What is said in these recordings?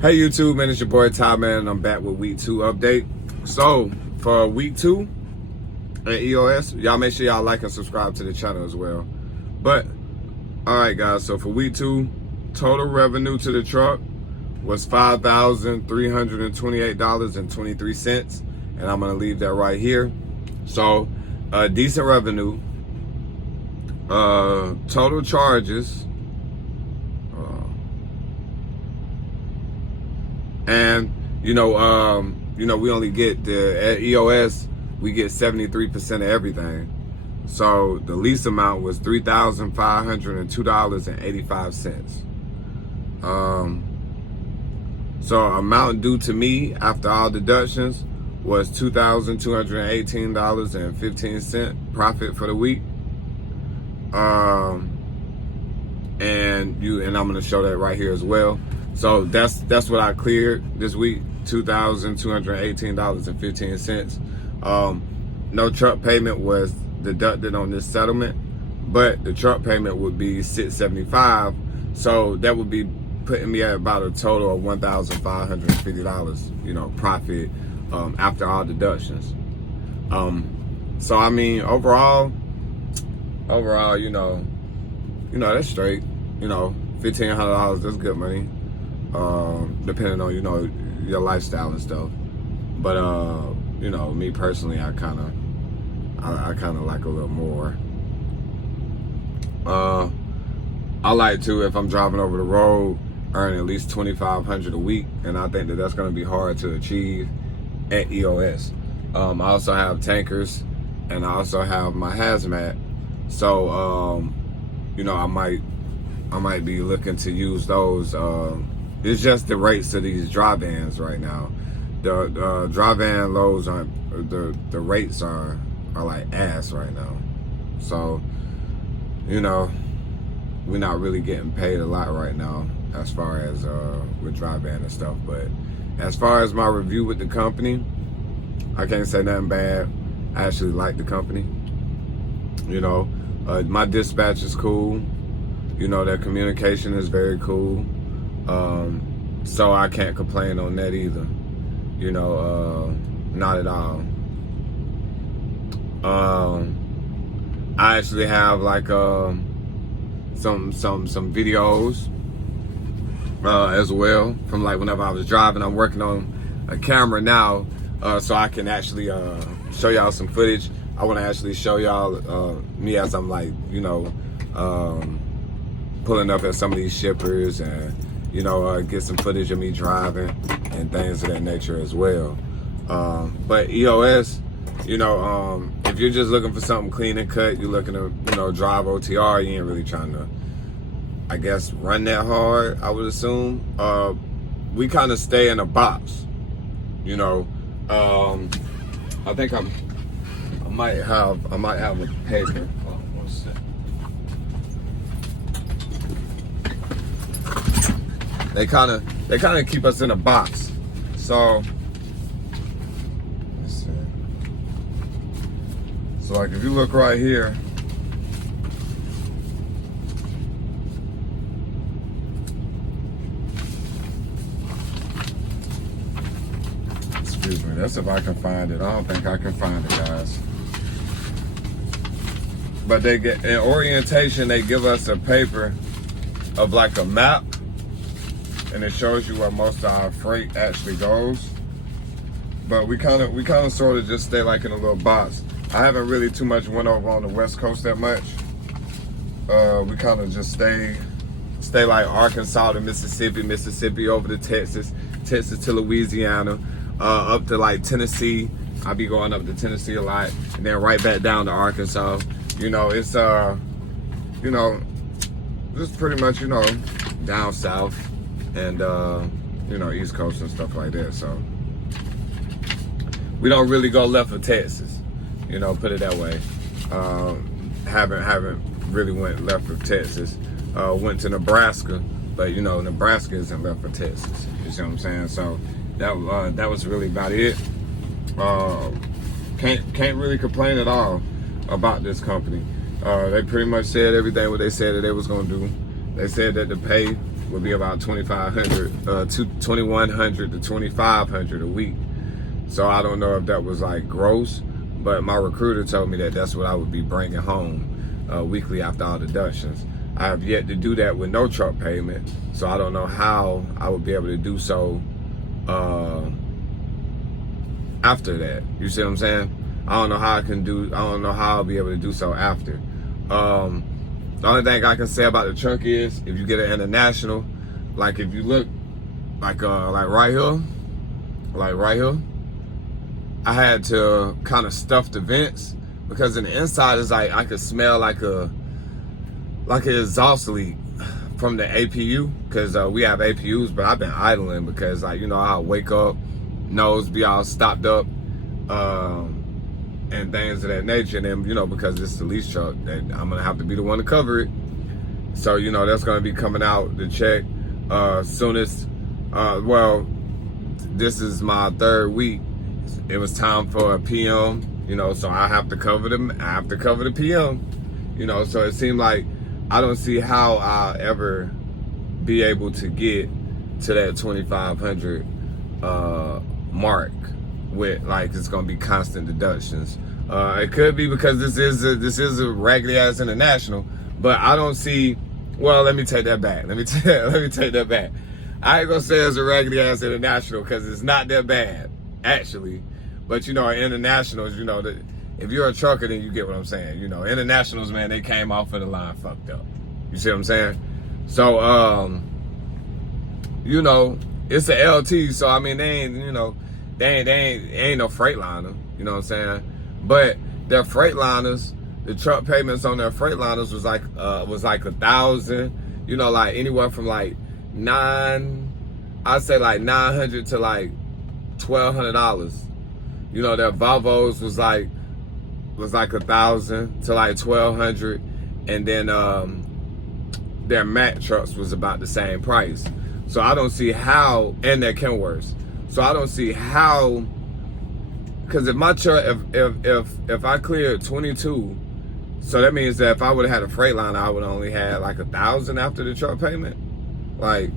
Hey YouTube, man, it's your boy Ty, man, and I'm back with week 2 update. So for week 2 at EOS, y'all make sure y'all like and subscribe to the channel as well. But all right, guys, so for week 2, total revenue to the truck was $5,328.23, and I'm gonna leave that right here. So decent revenue. Total charges. And we only get at EOS, we get 73% of everything. So the lease amount was $3,502.85. So amount due to me after all deductions was $2,218.15 profit for the week. And I'm gonna show that right here as well. So that's what I cleared this week, $2,218.15. No truck payment was deducted on this settlement, but the truck payment would be $675. So that would be putting me at about a total of $1,550, profit after all deductions. So I mean, overall, that's straight. $1,500, that's good money. Depending on, your lifestyle and stuff. But, me personally, I kind of like a little more. I like to, if I'm driving over the road, earn at least $2,500 a week. And I think that's going to be hard to achieve at EOS. I also have tankers, and I also have my hazmat. So, I might be looking to use those. It's just the rates of these dry vans right now. The dry van loads aren't, the rates are like ass right now. So, we're not really getting paid a lot right now as far as with dry van and stuff. But as far as my review with the company, I can't say nothing bad. I actually like the company. My dispatch is cool. Their communication is very cool. So I can't complain on that either. Not at all. I actually have like some videos as well from like whenever I was driving. I'm working on a camera now, so I can actually show y'all some footage. I want to actually show y'all me as I'm like, pulling up at some of these shippers and, get some footage of me driving and things of that nature as well. But EOS, if you're just looking for something clean and cut, you're looking to, drive OTR, you ain't really trying to, I guess, run that hard, I would assume. We kind of stay in a box, I think I might have a paper. They kind of keep us in a box. So let's see. So like if you look right here, excuse me, that's if I can find it. I don't think I can find it, guys. But they get in orientation, they give us a paper of like a map, and it shows you where most of our freight actually goes. But we kind of sort of just stay like in a little box. I haven't really too much went over on the West Coast that much. We kind of just stay like Arkansas to Mississippi over to Texas to Louisiana, up to like Tennessee. I be going up to Tennessee a lot, and then right back down to Arkansas. It's just pretty much down south. And East Coast and stuff like that. So we don't really go left of Texas, put it that way. Haven't really went left of Texas. Went to Nebraska, but Nebraska isn't left of Texas. You see what I'm saying? So that was really about it. Can't really complain at all about this company. They pretty much said everything what they said that they was gonna do. They said that the pay would be about 2,500, 2,100 to 2,500 a week. So I don't know if that was like gross, but my recruiter told me that that's what I would be bringing home weekly after all deductions. I have yet to do that with no truck payment, so I don't know how I would be able to do so after that. You see what I'm saying? I don't know how I don't know how I'll be able to do so after. The only thing I can say about the truck is if you get an international, like if you look like right here, I had to kind of stuff the vents because in the inside is like I could smell like an exhaust leak from the APU, because we have APUs, but I've been idling because like, you know, I'll wake up, nose be all stopped up, and things of that nature. And then, you know, because this is a lease truck, that I'm gonna have to be the one to cover it. So, you know, that's gonna be coming out the check soonest. Well, this is my third week. It was time for a PM, you know, so I have to cover them. I have to cover the PM, you know. So it seemed like I don't see how I'll ever be able to get to that 2,500 mark with like it's gonna be constant deductions. It could be because this is a raggedy ass international, but I don't see. Well, let me take that back. Let me take that back. I ain't gonna say it's a raggedy ass international because it's not that bad actually. But you know, internationals, you know, if you're a trucker, then you get what I'm saying. You know, internationals, man, they came off of the line fucked up. You see what I'm saying? So, you know, it's a LT, so I mean, they ain't no Freightliner. You know what I'm saying? But their Freightliners, the truck payments on their Freightliners was like $1,000. You know, like anywhere from like I'd say like $900 to like $1,200. You know, their Volvos was like $1,000 to like $1,200, and then their Mack trucks was about the same price. So I don't see how, and their Kenworths. So I don't see how, because if my truck, if I cleared 22, so that means that if I would have had a Freightliner, I would only had like $1,000 after the truck payment. Like,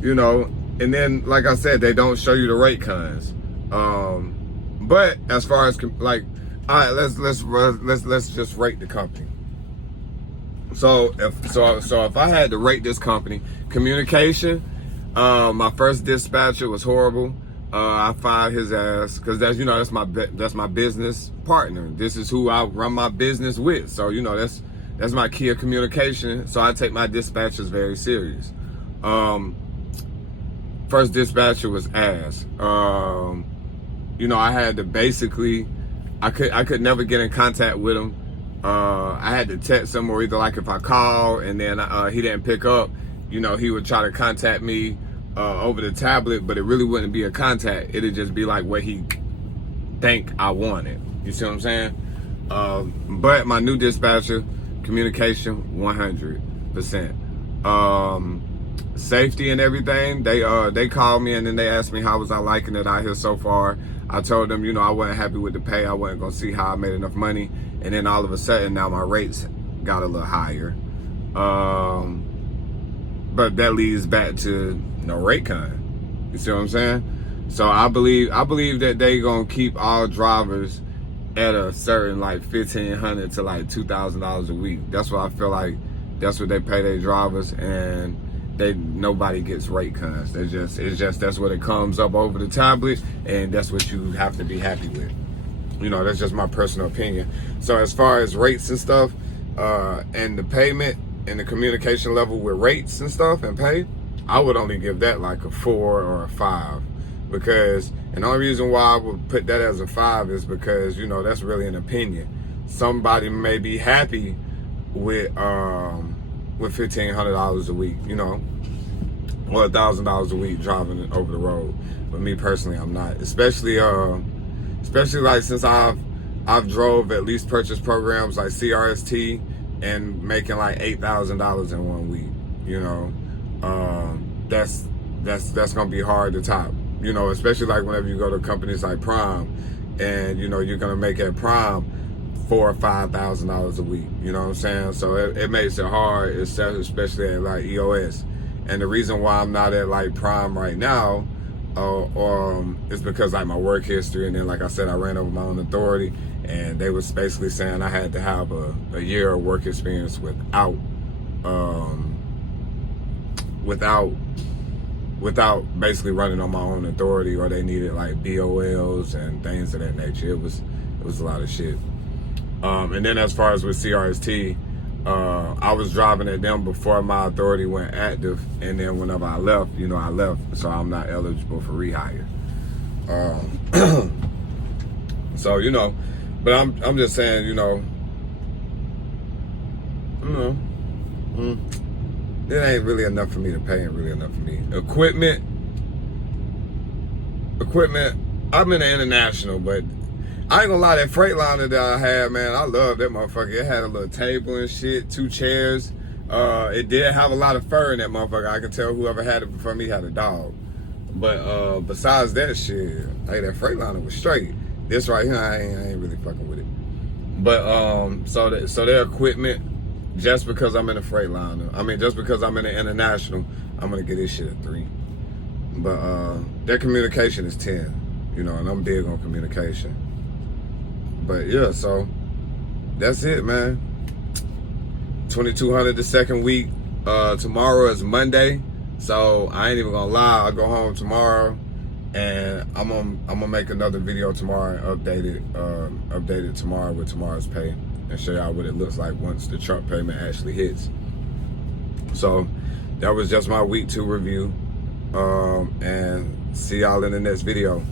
you know, and then like I said, they don't show you the rate cons. But as far as like, all right, let's just rate the company. So if I had to rate this company, communication, my first dispatcher was horrible. I fired his ass because that's my business partner. This is who I run my business with. So you know that's my key of communication. So I take my dispatchers very serious. First dispatcher was ass. You know, I had to basically, I could never get in contact with him. I had to text him, or either like if I called and then he didn't pick up, you know, he would try to contact me over the tablet, but it really wouldn't be a contact. It'd just be like what he think I wanted. You see what I'm saying? But my new dispatcher, communication, 100%. Safety and everything, they called me and then they asked me how was I liking it out here so far. I told them, you know, I wasn't happy with the pay. I wasn't gonna see how I made enough money. And then all of a sudden now my rates got a little higher. But that leads back to no rate con. You see what I'm saying? So I believe that they gonna keep all drivers at a certain like $1,500 to like $2,000 a week. That's what I feel like. That's what they pay their drivers, and nobody gets rate cons. It's just that's what it comes up over the tablet, and that's what you have to be happy with. You know, that's just my personal opinion. So as far as rates and stuff, and the payment and the communication level with rates and stuff and pay, I would only give that like a 4 or a 5, because, and the only reason why I would put that as a 5 is because, you know, that's really an opinion. Somebody may be happy with $1,500 a week, you know, or $1,000 a week driving over the road. But me personally, I'm not. Especially like since I've drove at lease purchase programs like CRST and making like $8,000 in 1 week. You know, that's gonna be hard to top. You know, especially like whenever you go to companies like Prime, and you know you're gonna make at Prime $4,000 or $5,000 a week. You know what I'm saying? So it makes it hard, especially at like EOS. And the reason why I'm not at like prime right now is because like my work history, and then like I said, I ran over my own authority, and they was basically saying I had to have a year of work experience without basically running on my own authority, or they needed like BOLs and things of that nature. It was a lot of shit. And then as far as with CRST, I was driving at them before my authority went active, and then whenever I left, I left, so I'm not eligible for rehire. So but I'm just saying, it ain't really enough for me to pay, ain't really enough for me. Equipment, I'm in the international, but I ain't gonna lie, that Freightliner that I had, man, I love that motherfucker. It had a little table and shit, 2 chairs. It did have a lot of fur in that motherfucker. I can tell whoever had it before me had a dog. But besides that shit, hey, that Freightliner was straight. This right here, I ain't really fucking with it. But so their equipment, just because I'm in a Freightliner, just because I'm in the international, I'm gonna get this shit at 3. But their communication is 10, and I'm big on communication. But yeah, so that's it, man. 2,200 the second week. Tomorrow is Monday, so I ain't even gonna lie. I'll go home tomorrow, and I'm gonna make another video tomorrow and update it tomorrow with tomorrow's pay, and show y'all what it looks like once the truck payment actually hits. So that was just my week 2 review, and see y'all in the next video.